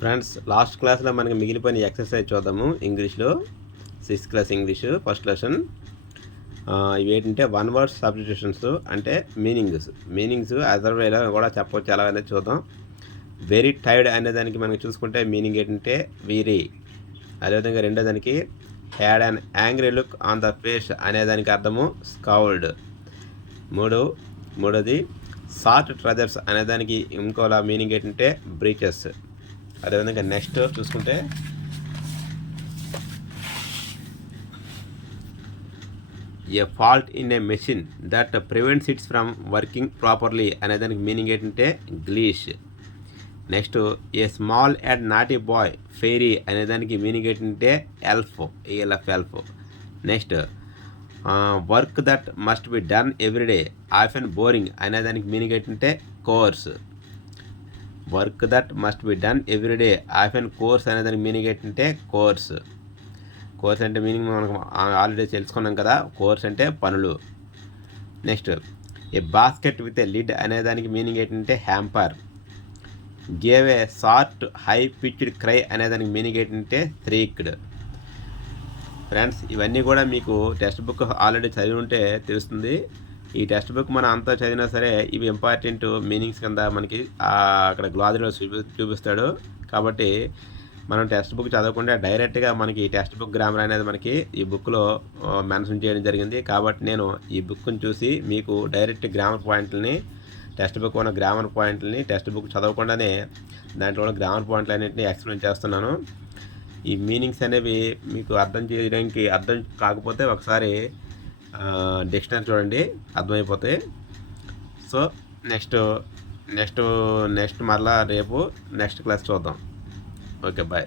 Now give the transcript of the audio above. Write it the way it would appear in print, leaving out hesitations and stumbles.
Friends, last క్లాస్లో మనకి మిగిలిపోయిన ఎక్సర్సైజ్ చూద్దాము. ఇంగ్లీష్లో 6th class English first lesson. ఇవి ఏంటంటే వన్ వర్డ్ సబ్స్టిట్యూషన్స్, అంటే మీనింగ్స్ అదర్ వేలో కూడా చెప్పవచ్చు. ఎలా అనేది చూద్దాం. వెరీ టైర్డ్ అనే దానికి మనకి చూసుకుంటే మీనింగ్ ఏంటంటే వీరీ. అదేవిధంగా రెండో దానికి had an angry look on the face అనేదానికి అర్థము స్కౌల్డ్. మూడోది షార్ట్ ట్రజర్స్ అనేదానికి ఇంకోలా మీనింగ్ ఏంటంటే బ్రీచెస్. అదేవిధంగా నెక్స్ట్ చూసుకుంటే a fault in a machine that prevents its from working properly అనేదానికి మీనింగ్ ఏంటంటే glitch. Next a small and naughty boy fairy అనేదానికి మీనింగ్ ఏంటంటే elf. Next work that must be done everyday often boring అనేదానికి meaning ఏంటంటే chores. Work that must be done everyday often chores అనేదానికి meaning ఏంటంటే chores అంటే meaning మనకు already తెలుసుకున్నాం కదా. కోర్స్ అంటే పనులు. Next a basket with a lid అనేదానికి మీనింగ్ ఏంటంటే hamper. Gave a short high pitched cry అనేదానికి మీనింగ్ ఏంటంటే శ్రీక్డ్. ఫ్రెండ్స్, ఇవన్నీ కూడా మీకు టెక్స్ట్ బుక్ ఆల్రెడీ చదివి ఉంటే తెలుస్తుంది. ఈ టెక్స్ట్ బుక్ మనం అంతా చదివినా సరే ఇవి ఇంపార్టెంట్ మీనింగ్స్ కింద మనకి అక్కడ గ్లాజరీలో చూపిస్తాడు. కాబట్టి మనం టెక్స్ట్ బుక్ చదవకుండా డైరెక్ట్గా మనకి ఈ టెక్స్ట్ బుక్ గ్రామర్ అనేది మనకి ఈ బుక్లో మెన్షన్ చేయడం జరిగింది. కాబట్టి నేను ఈ బుక్ని చూసి మీకు డైరెక్ట్ గ్రామర్ పాయింట్లని, టెక్స్ట్ బుక్ ఉన్న గ్రామర్ పాయింట్లని టెక్స్ట్ బుక్ చదవకుండానే దాంట్లో ఉన్న గ్రామర్ పాయింట్లు అన్నింటినీ ఎక్స్ప్లెయిన్ చేస్తున్నాను. ఈ మీనింగ్స్ అనేవి మీకు అర్థం కాకపోతే ఒకసారి డిక్షనరీ చూడండి, అర్థమైపోతాయి. సో నెక్స్ట్ మరలా రేపు నెక్స్ట్ క్లాస్ చూద్దాం. Okay, bye.